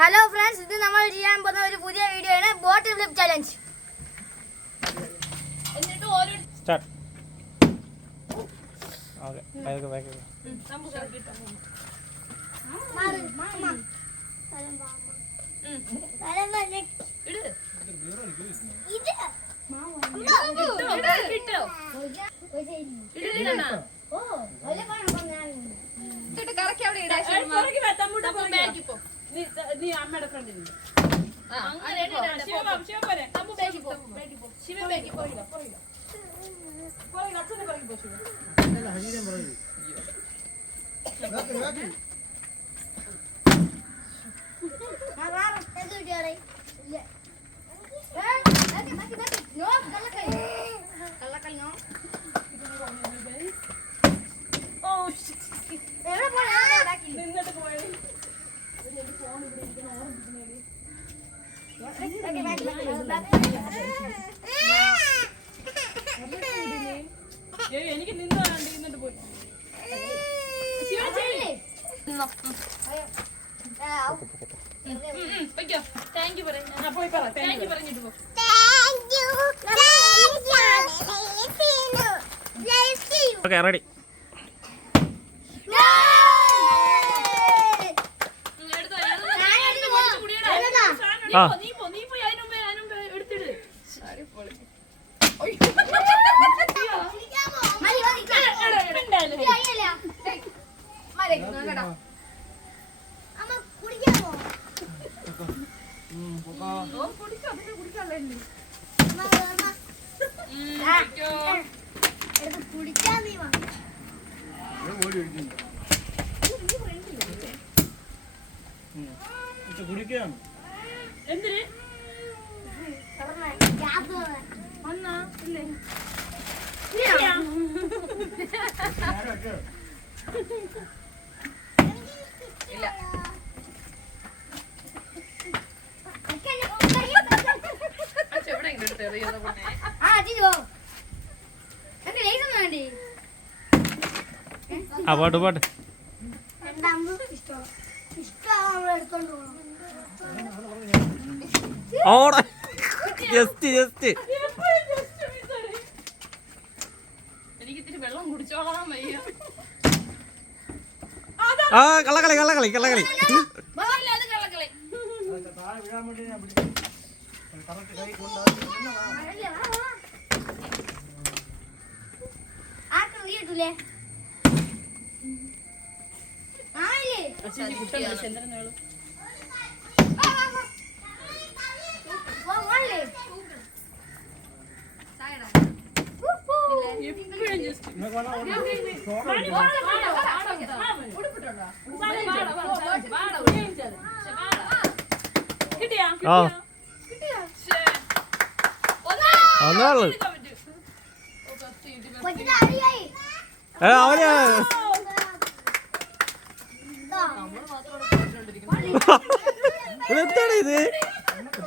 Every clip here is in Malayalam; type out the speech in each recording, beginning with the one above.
ഹലോ ഫ്രണ്ട്സ്, ഇത് നമ്മൾ ചെയ്യാൻ പോകുന്ന ഒരു പുതിയ വീഡിയോ ആണ്. ബോട്ടിൽ ഫ്ലിപ്പ് ചലഞ്ച്. എന്നിട്ട് ഓരോ സ്റ്റാർട്ട്. Okay, back back. നമുക്ക് കിട്ടാം. മാറ് മാമ. ഇട്. ഇത് കിട്ടോ. ഇടില്ലണ. ഓ, ഒലേ ഞാൻ. ഇട്ട് കറക്കി അവിടെ ഇടാ. പുറകെ വാ, തമ്മുടെ ബാക്കി പോ. നീ അമ്മയുടെ ഫ്രണ്ടിൽ നിന്ന്. തമ്മു ബാക്കി പോ. ശിവ ബാക്കി പോയില്ല. അച്ഛനെ പുറകെ പോ. ശിവ എനിക്ക് നിന്നിട്ട് പോയി. താങ്ക് യു പറഞ്ഞിട്ട് പോ. Okay, ready. നീ പോയി അതിനുമ്പേ എടുത്തിട്. എന്തിന് വന്നാ ഇല്ലേ? ഇല്ല. പാട്ട് പാട്ട്. ഓടാ, ജസ്റ്റ് എനിക്ക് ഇത്തിരി വെള്ളം കുടിച്ചോളാൻ വയ്യ. ആ, കള്ളക്കളി കള്ളക്കളി കള്ളക്കളി. അവന് എന്താണ് ഇത്?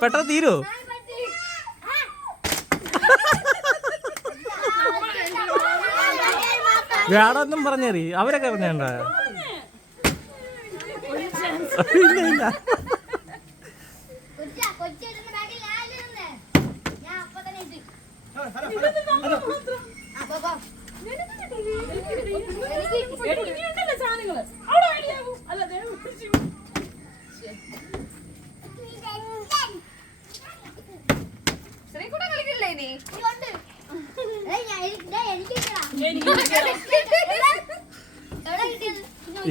പെട്ടെന്ന് തീരോ? വേണമെന്നും പറഞ്ഞറി അവരൊക്കെ പറഞ്ഞേണ്ട. ഇല്ല ശ്രീകുട്ട കളിക്കില്ലേ നീ?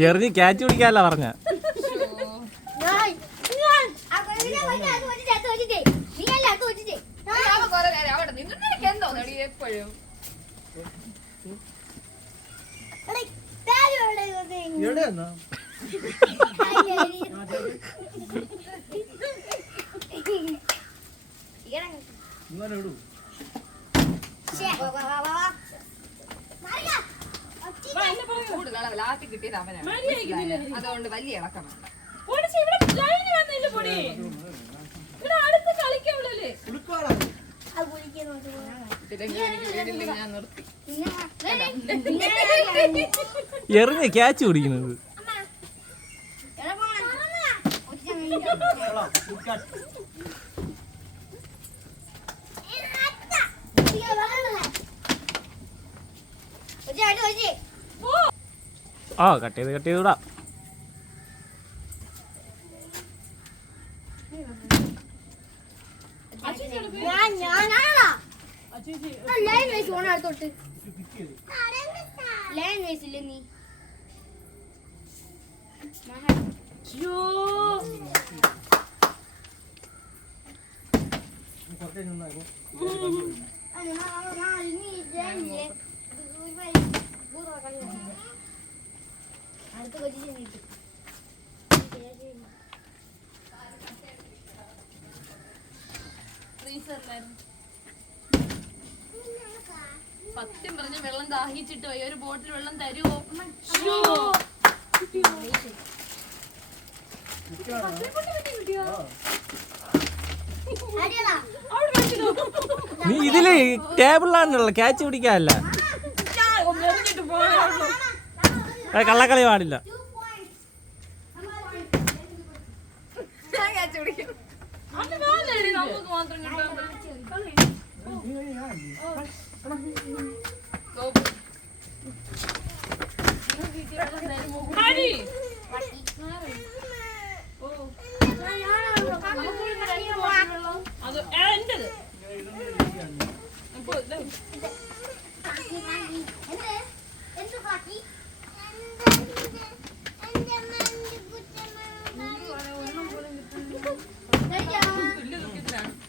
എറിഞ്ഞ് ക്യാച്ച് പിടിക്കാനല്ല പറഞ്ഞ. എപ്പോഴും ലാത്തി കിട്ടിയത് അവനാണ്. അതുകൊണ്ട് വലിയ ഇളക്കം ഞാൻ നിർത്തി. എറിഞ്ഞ് ക്യാച്ച് പിടിക്കുന്നത്. ആ കട്ട് ചെയ്ത് വിടാം. അടുത്ത പൊസിഷൻ കിട്ടി. സത്യം പറഞ്ഞ വെള്ളം ദാഹിച്ചിട്ട് പോയി. ഒരു ബോട്ടിൽ വെള്ളം തരുമോ? നീ ഇതില് ടേബിളിലാണല്ലോ ക്യാച്ച് പിടിക്കാനല്ല. കള്ളക്കളി പാടില്ല. നമുക്ക് മാത്രം കിട്ടാൻ അത് എന്റത്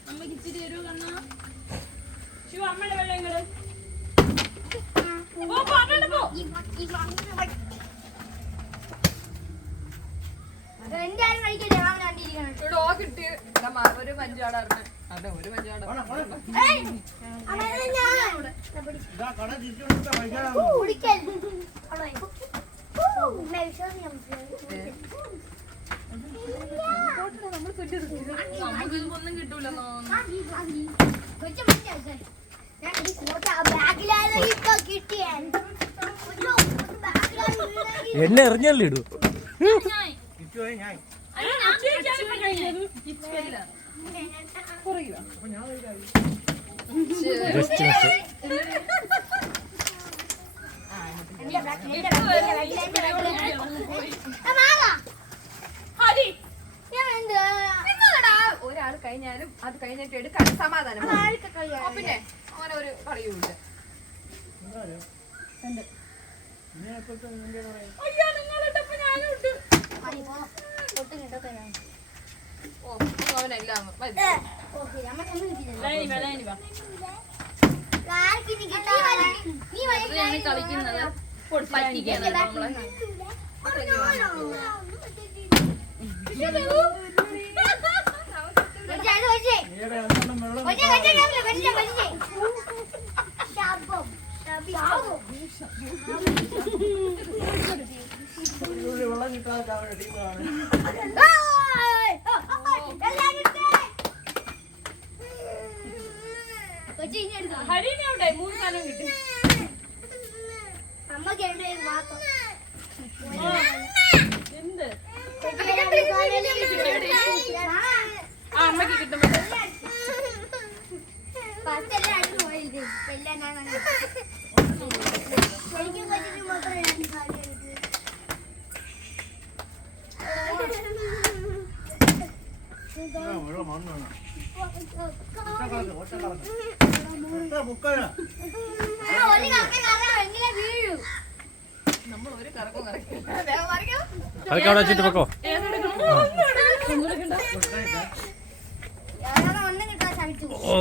അമ്മക്ക് ഇച്ചിരി തരൂ കണ്ണാ. ശിവ അമ്മയുടെ വെള്ളം ഇങ്ങള് ഒരു പഞ്ചാടാറിന് അതെ ഒരു പഞ്ചാട നമുക്കിതൊന്നും കിട്ടൂല. എന്നെ എറിഞ്ഞല്ലേ ഇടൂ. ഒരാൾ കഴിഞ്ഞാലും അത് കഴിഞ്ഞിട്ട് എടുക്കാൻ സമാധാനം. പിന്നെ അങ്ങനെ ഒരു കളിയുണ്ട്. അയ്യോ നിങ്ങളിട്ടപ്പോ ഞാനുണ്ട്. ഓ അവനെല്ലാം കളിക്കുന്നത് പറ്റിക്കാണ് നമ്മളെ. വെള്ളം കിട്ടാതെ ടീമാണ്. ഹരിനെ മൂന്ന് സാധനം കിട്ടി. അമ്മക്ക് മാത്രം എന്ത് ആ അമ്മക്ക് കിട്ടുമ്പോ നമ്മൾ ഒരു കറക്കം കറക്കില്ല. അതൊക്കെ അവിടെ വെച്ചിട്ട് പൊക്കോ. ഓ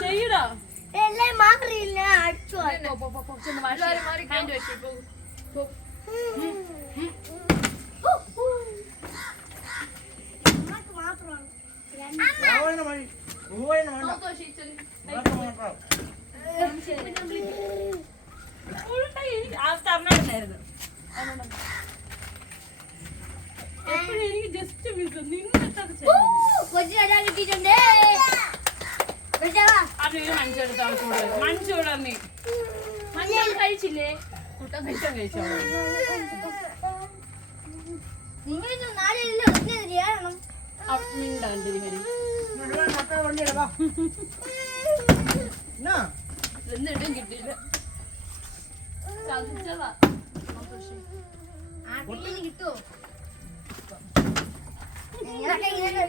ചെയ്യടാ മാറിയില്ല അടിച്ചു മാത്രം എപ്പോഴും എനിക്ക് ജസ്റ്റ് മിസ് നിങ്ങൾ കൊച്ചി വരാൻ കിട്ടിയിട്ടുണ്ട്. അത് മഞ്ചെടുത്താൽ കൂടുതൽ മഞ്ചൂടാ നീ മഞ്ഞൾ കഴിച്ചില്ലേ കുട്ടൻ കഴിച്ചോ നിങ്ങൾ നാളെല്ലാം ചെയ്യണം. മിണ്ടാണ്ടിരി ഹരി എന്നാ എന്നിട്ടും കിട്ടിയില്ല ചതിച്ചതാ ആ പിള്ളേര് കിട്ടുമോ? നിങ്ങളൊക്കെ ഇങ്ങനെ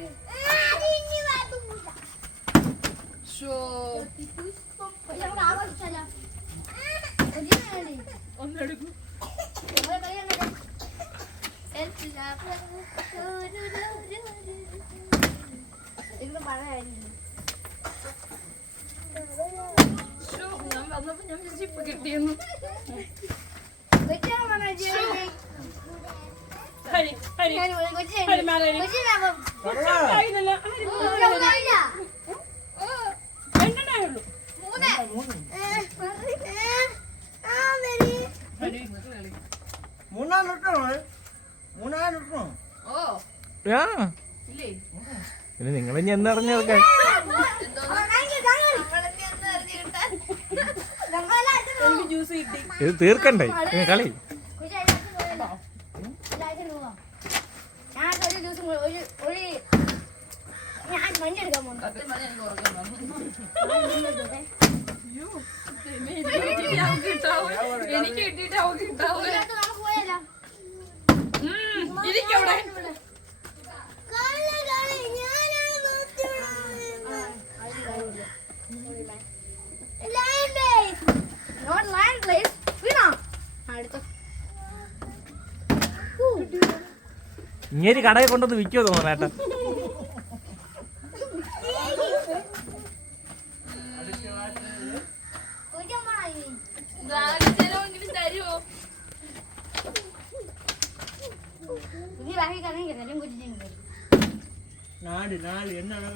നമുക്ക് ആഘോഷിച്ചാലോ? ഒന്നെടുക്കും ഇവിടെ പറയാനില്ല. ഞാൻ വന്നപ്പോ ഞാൻ ഇപ്പൊ കിട്ടിയെന്നു കൊച്ചിനെ പറഞ്ഞാ ഹരി ഹരി കൊച്ചിനെ ഹരി മാറി കയ്യിലല്ല രണ്ടെണ്ണേ ഉള്ളൂ ഹരി മൂന്നാം നിർത്തണോ ഓ ആ ഇല്ലേ പിന്നെ നിങ്ങൾ ഇനി എന്നറിഞ്ഞെടുക്കാൻ എനിക്ക് ജ്യൂസ് കിട്ടി ഇത് തീർക്കണ്ടേ ഇനി കളി ഞാൻ വണ്ടി എടുക്കാൻ പോകുന്നു. സത്യം പറഞ്ഞാൽ എനിക്ക് ഉറക്കം വന്നു എനിക്ക് കിട്ടിയിട്ട് അവക്ക് കിട്ടാവൂല നമുക്ക് പോയാലോ? ഇരിക്കവിടെ ഇങ്ങനെ കടയിൽ കൊണ്ടുവന്ന് വിൽക്കുമോ തോന്നേട്ടാ ചെലവെങ്കിലും തരുമോ നാല് എന്നാണ്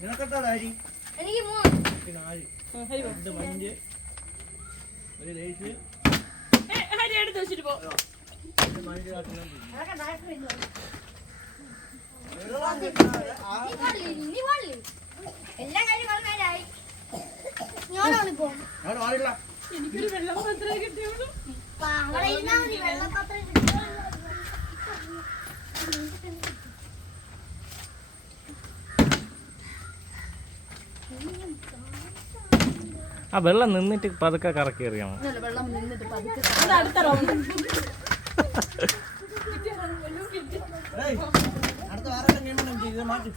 നിനക്കെത്താ ഹരി എനിക്ക് മൂന്ന്. നാല് രണ്ട് മഞ്ച് ഒരു ലേസ് ഹരി എടുത്ത് വെച്ചിട്ട് പോ രണ്ട് മഞ്ച് അതൊക്കെ ഡയറക്ടർ ഇല്ല. ആ നീ പാടില്ലേ? എല്ലാം കാര്യം പറഞ്ഞാലായി. ഞാനാണിപ്പോ അവിടെ മാറില്ല എനിക്കൊരു വെള്ളം മാത്രമേ കിട്ടിയുള്ളൂ അവിടെ ഇരുന്നാ മതി. വെള്ളപ്പാത്രം കിട്ടുമോ? ആ വെള്ളം നിന്നിട്ട് പതുക്കെ കറക്കി എറിയണം വെള്ളം നിന്നിട്ട് പതുക്കെ അടുത്ത റൗണ്ട് ഏയ്, അടുത്ത വേറെ ഗെയിം ചെയ്ത് മാറ്റി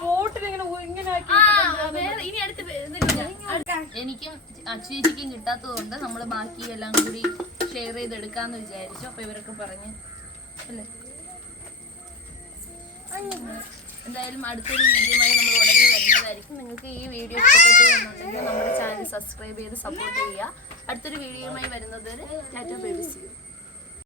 ബോട്ടിൽ ഇങ്ങനെ ഇനി അടുത്ത് എനിക്കും ചേച്ചിക്കും കിട്ടാത്തത് കൊണ്ട് നമ്മൾ ബാക്കി എല്ലാം കൂടി ഷെയർ ചെയ്തെടുക്കാന്ന് വിചാരിച്ചു അപ്പൊ ഇവരൊക്കെ പറഞ്ഞ് അല്ലേ എന്തായാലും അടുത്തൊരു വീഡിയോയുമായി നമ്മൾ ഉടനെ വരുന്നതായിരിക്കും നിങ്ങൾക്ക് ഈ വീഡിയോ ഇഷ്ടപ്പെട്ടു എന്നുണ്ടെങ്കിൽ നമ്മുടെ ചാനൽ സബ്സ്ക്രൈബ് ചെയ്ത് സപ്പോർട്ട് ചെയ്യുക അടുത്തൊരു വീഡിയോയുമായി വരുന്നത് വരെ ടാറ്റ ബൈ ബൈ.